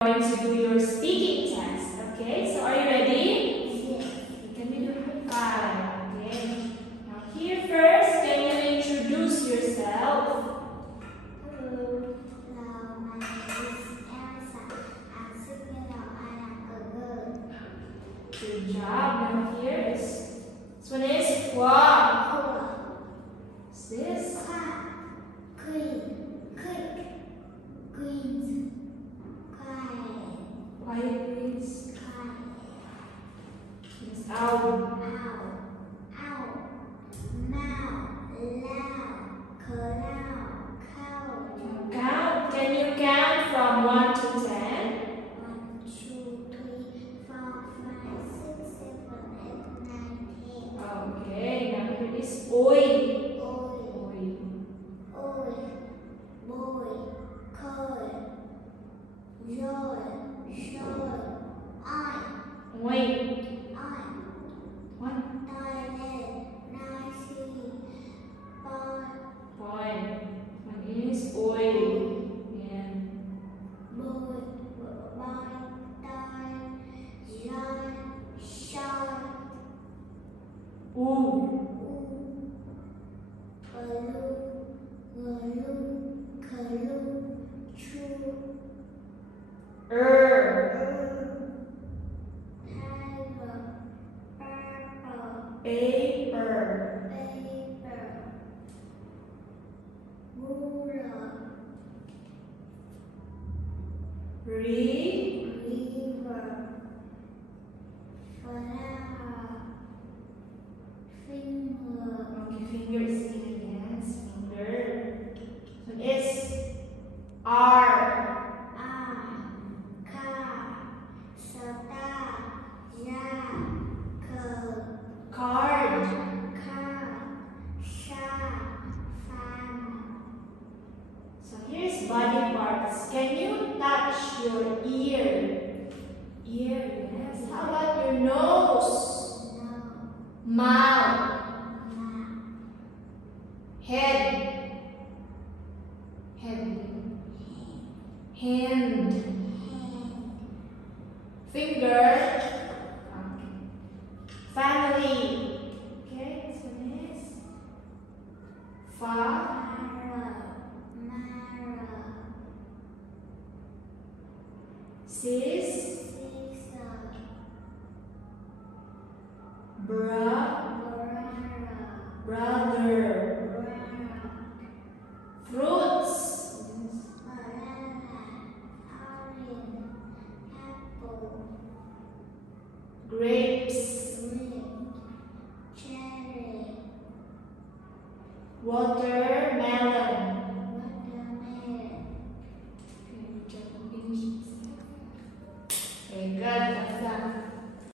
going to do your speaking test. Okay, so are you ready? Yes. You can do the 5. Okay. Now here first, can you introduce yourself? Hello. Hello, my name is Elsa. I'm 6 years old. I am a girl. Good job. Now here is this one is Hua. Cool. What's this? Queen. Quick. Queens. Quiet. Quiet please. Quiet. It's Owl. Ow. Ow. Now. Loud. Cloud. Cow. Count. Can you count from 1 to 10? 1, 2, 3, 4, 5, 6, 7, 8, 9, 10. Okay. Now here is Oi. Oi. Oi. Oi. Boy. Coy. Joy. Shoy. I. Oi. I. One. Toilet. Nicely. Boy. Boy. One is Oi. And Boy. Boy. Toy. Joy. Shoy. U. Paper. Re. Okay, finger is sticky, yes. Finger. So it's R. Card. So here's body parts. Can you touch your ear? Ear, yes. How about your nose? Mouth. Head. Head. Hand. Finger. Okay. Family. Okay, this one is Fa. Sis. Brother. Fruits. Grapes. Watermelon.